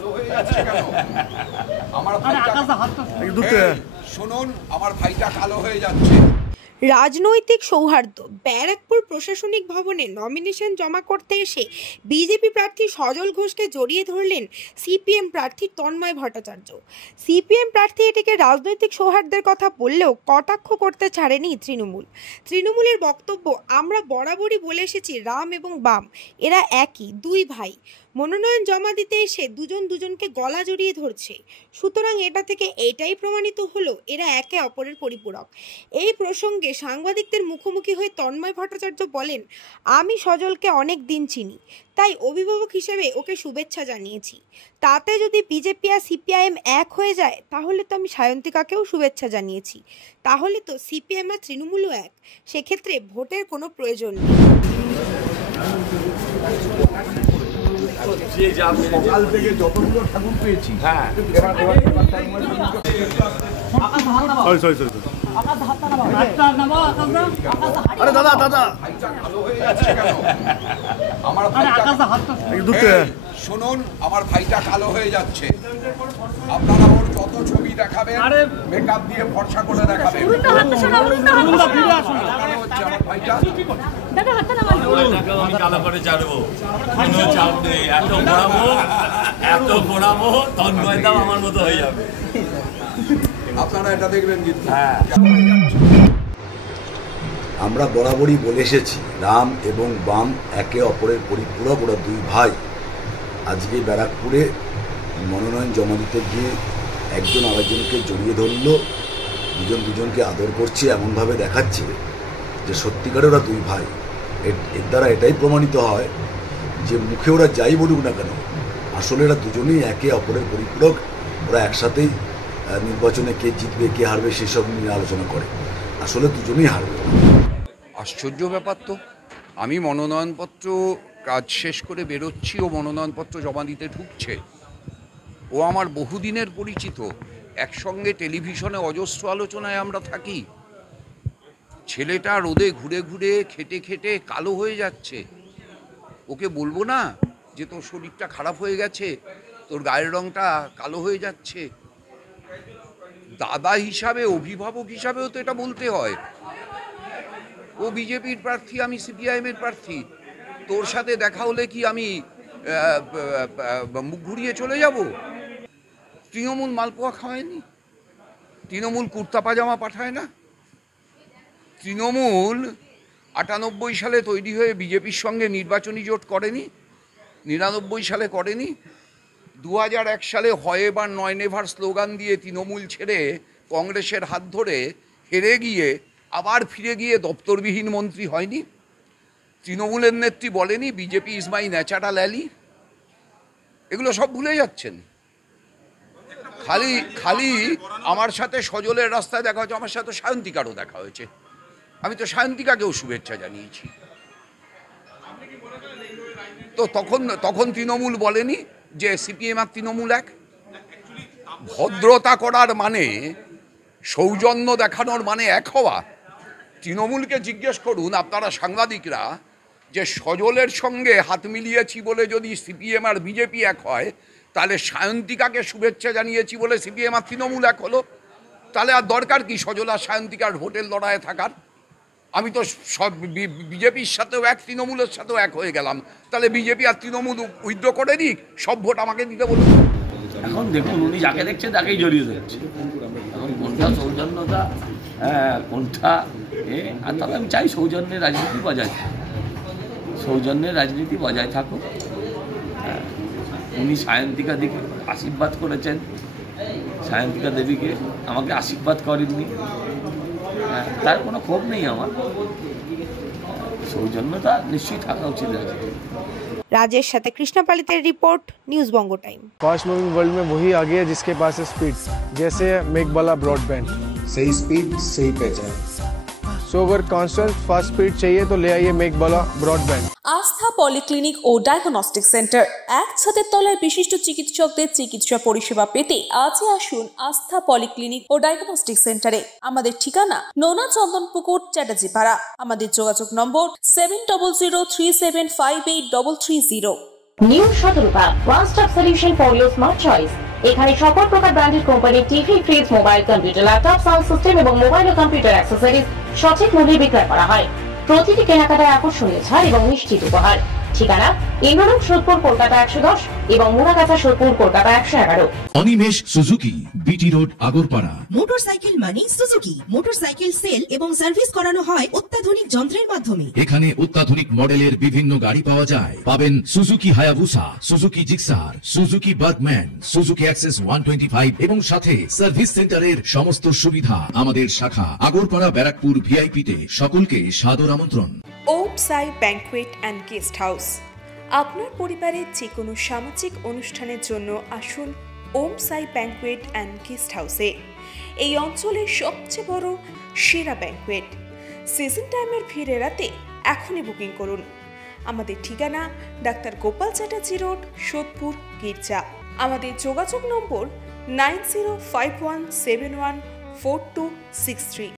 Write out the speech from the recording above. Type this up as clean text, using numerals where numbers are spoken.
কালো হয়ে যাচ্ছে কেন? আমার ভাইটা শুনুন, আমার ভাইটা কালো হয়ে যাচ্ছে। রাজনৈতিক সৌহার্দ্য। ব্যারাকপুর প্রশাসনিক ভবনে নমিনেশন জমা করতে এসে বিজেপি প্রার্থী সজল ঘোষকে জড়িয়ে ধরলেন সিপিএম প্রার্থী তন্ময় ভট্টাচার্য। সিপিএম প্রার্থী এটিকে রাজনৈতিক সৌহার্দ্যের কথা বললেও কটাক্ষ করতে ছাড়েনি তৃণমূলের বক্তব্য, আমরা বরাবরই বলে এসেছি রাম এবং বাম এরা একই, দুই ভাই। মনোনয়ন জমা দিতে এসে দুজন দুজনকে গলা জড়িয়ে ধরছে, সুতরাং এটা থেকে এটাই প্রমাণিত হলো এরা একে অপরের পরিপূরক। এই প্রসঙ্গে সাংবাদিকদের মুখোমুখি হয়ে তন্ময় ভট্টাচার্য বলেন, আমি সজলকে অনেক দিন চিনি, তাই অভিভাবক হিসেবে ওকে শুভেচ্ছা জানিয়েছি। তাতে যদি বিজেপি আর সিপিআইএম এক হয়ে যায় তাহলে তো আমি সায়ন্তিকাকেও শুভেচ্ছা জানিয়েছি, তাহলে তো সিপিএম আর তৃণমূলও এক, সেক্ষেত্রে ভোটের কোনো প্রয়োজন নেই। সকাল থেকে যতগুলো ঠাকুর পেয়েছি, আরে দাদা দাদা কালো হয়ে যাচ্ছে কেন? আমার শুনুন, আমার ভাইটা কালো হয়ে যাচ্ছে। আপনারা ওর যত ছবি দেখাবেন, মেকআপ দিয়ে ফর্সা করে দেখাবেন, আমার ভাইটা কালো করে ছাড়বো, কোনো চাপ নেই। এত ঘোরাবো তন্ময় দাম আমার মতো হয়ে যাবে। আপনারা এটা দেখবেন কিন্তু। আমরা বরাবরই বলে এসেছি রাম এবং বাম একে অপরের পরিপূরক, ওরা দুই ভাই। আজকে ব্যারাকপুরে মনোনয়ন জমা দিতে গিয়ে একজন আরেকজনকে জড়িয়ে ধরল, দুজন দুজনকে আদর করছে, এমনভাবে দেখাচ্ছে যে সত্যিকারে ওরা দুই ভাই। এর দ্বারা এটাই প্রমাণিত হয় যে মুখে ওরা যাই বলুক না কেন, আসলে এরা দুজনেই একে অপরের পরিপূরক। ওরা একসাথেই নির্বাচনে কে জিতবে কে হারবে সেসব নিয়ে আলোচনা করে, আসলে দুজনেই হারবে। আশ্চর্য ব্যাপার তো, আমি মনোনয়নপত্র কাজ শেষ করে বেরোচ্ছি, ও মনোনয়নপত্র জমা দিতে ঢুকছে। ও আমার বহুদিনের পরিচিত, একসঙ্গে টেলিভিশনে অজস্র আলোচনায় আমরা থাকি। ছেলেটা রোদে ঘুরে ঘুরে খেটে খেটে কালো হয়ে যাচ্ছে। ওকে বলবো না যে তোর শরীরটা খারাপ হয়ে গেছে, তোর গায়ের রংটা কালো হয়ে যাচ্ছে? দাদা হিসাবে, অভিভাবক হিসাবেও তো এটা বলতে হয়। ও বিজেপির প্রার্থী, আমি সিপিআইএমের প্রার্থী। তোর সাথে দেখা হলে কি আমি মুখ ঘুরিয়ে চলে যাব? তৃণমূল মালপোয়া খাওয়ায়নি, তৃণমূল কুর্তা পাজামা পাঠায় না। তৃণমূল 98 সালে তৈরি হয়ে বিজেপির সঙ্গে নির্বাচনী জোট করেনি, 99 সালে করেনি। 2001 সালে হয় এবার নয় নেভার স্লোগান দিয়ে তৃণমূল ছেড়ে কংগ্রেসের হাত ধরে হেরে গিয়ে আবার ফিরে গিয়ে দপ্তরবিহীন মন্ত্রী হয়নি। তৃণমূলের নেত্রী বলেনি BJP is my natural alley. এগুলো সব ভুলে যাচ্ছেন। খালি খালি আমার সাথে সজলের রাস্তায় দেখা হয়েছে, আমার সাথে সায়ন্তিকারও দেখা হয়েছে। আমি তো সায়ন্তিকাকেও শুভেচ্ছা জানিয়েছি। তো তখন তৃণমূল বলেনি যে সিপিএম আর তৃণমূল এক। ভদ্রতা করার মানে, সৌজন্য দেখানোর মানে এক হওয়া। তৃণমূলকে জিজ্ঞেস করুন আপনারা সাংবাদিকরা, যে সজলের সঙ্গে হাত মিলিয়েছি বলে যদি সিপিএম আর বিজেপি এক হয়, তাহলে সায়ন্তিকাকে শুভেচ্ছা জানিয়েছি বলে সিপিএম আর তৃণমূল এক হলো। তাহলে আর দরকার কি সজল আর সায়ন্তিকার ভোটের লড়াইয়ে থাকার? আমি তো সব বিজেপির সাথেও এক, তৃণমূলের সাথেও এক হয়ে গেলাম। তাহলে বিজেপি আর তৃণমূল উইথড্র করে দিক, সব ভোট আমাকে দিতে বলুন। এখন দেখুন, উনি যাকে দেখছেন তাকেই জড়িয়ে ধরছে। এখন কোনটা সৌজন্যতা, কোনটা আর তবে আমি চাই সৌজন্যের রাজনীতি বজায় থাকুক, সৌজন্যের রাজনীতি বজায় থাকুক। উনি সায়ন্তিকা দিকে আশীর্বাদ করেছেন, সায়ন্তিকা দেবীকে আমাকে আশীর্বাদ করেননি, তার কোনো ক্ষোভ নেই আমার। সৌজন্যতা নিশ্চয়ই থাকা উচিত। রাজেশ সাথে কৃষ্ণা পালিতের রিपोर्ट, न्यूज़ बंगो टाइम। फास्ट मूविंग वर्ल्ड में वही आगे है जिसके पास है स्पीड, जैसे मेघबाला ब्रॉडबैंड। सही स्पीड सही पहचान। सो अगर कॉन्स्टेंट फास्ट स्पीड चाहिए तो ले आइए मेघबाला ब्रॉडबैंड। আস্থা পলিক্লিনিক ও ডায়াগনস্টিক সেন্টার, এক ছাদের তলায় বিশিষ্ট চিকিৎসকদের চিকিৎসা পরিষেবা পেতে আজই আসুন আস্থা পলিক্লিনিক ও ডায়াগনস্টিক সেন্টারে। আমাদের ঠিকানা নোনা চন্দনপুকুর, চ্যাটার্জিপাড়া। আমাদের যোগাযোগ নম্বর 7003758330। New Shatarupa one stop solution for your smart choice. এখানে সকল প্রকার ব্র্যান্ডেড কোম্পানির TV, fridge, mobile, computer, laptop, sound system এবং মোবাইল ও কম্পিউটার অ্যাক্সেসরিজ সঠিক মূল্যে বিক্রয় করা হয়। প্রতিটি কেনাকাটায় আকর্ষণীয় ছাড় এবং নিশ্চিত উপহার। ঠিকানা ইন্দ্রলোক, সোদপুর, কলকাতা 110 এবং Muragachha, Sodepur, Kolkata 111। Animesh Suzuki, BT road, Agarpara. Motorcycle মানে সুজুকি। মোটরসাইকেল সেল এবং সার্ভিস করানো হয় অত্যাধুনিক যন্ত্রের মাধ্যমে। এখানে অত্যাধুনিক মডেলের বিভিন্ন গাড়ি পাওয়া যায়। পাবেন Suzuki Hayabusa, Suzuki Gixxer, Suzuki Bergman, Suzuki access 125 এবং সাথে সার্ভিস সেন্টারের সমস্ত সুবিধা। আমাদের শাখা আগরপাড়া, ব্যারাকপুর ভিআইপি তে। সকলকে সাদর আমন্ত্রণ। ওম সাই ব্যাংকুয়েট অ্যান্ড গেস্ট হাউস। আপনার পরিবারের যে কোনো সামাজিক অনুষ্ঠানের জন্য আসুন ওম সাই ব্যাংকুয়েট অ্যান্ড গেস্ট হাউসে। এই অঞ্চলের সবচেয়ে বড় সেরা ব্যাংকুয়েট। সিজন টাইমের ভিড় এড়াতে এখনই বুকিং করুন। আমাদের ঠিকানা ডাক্তার গোপাল চ্যাটার্জি রোড, সোদপুর, গির্জা। আমাদের যোগাযোগ নম্বর 9051714263।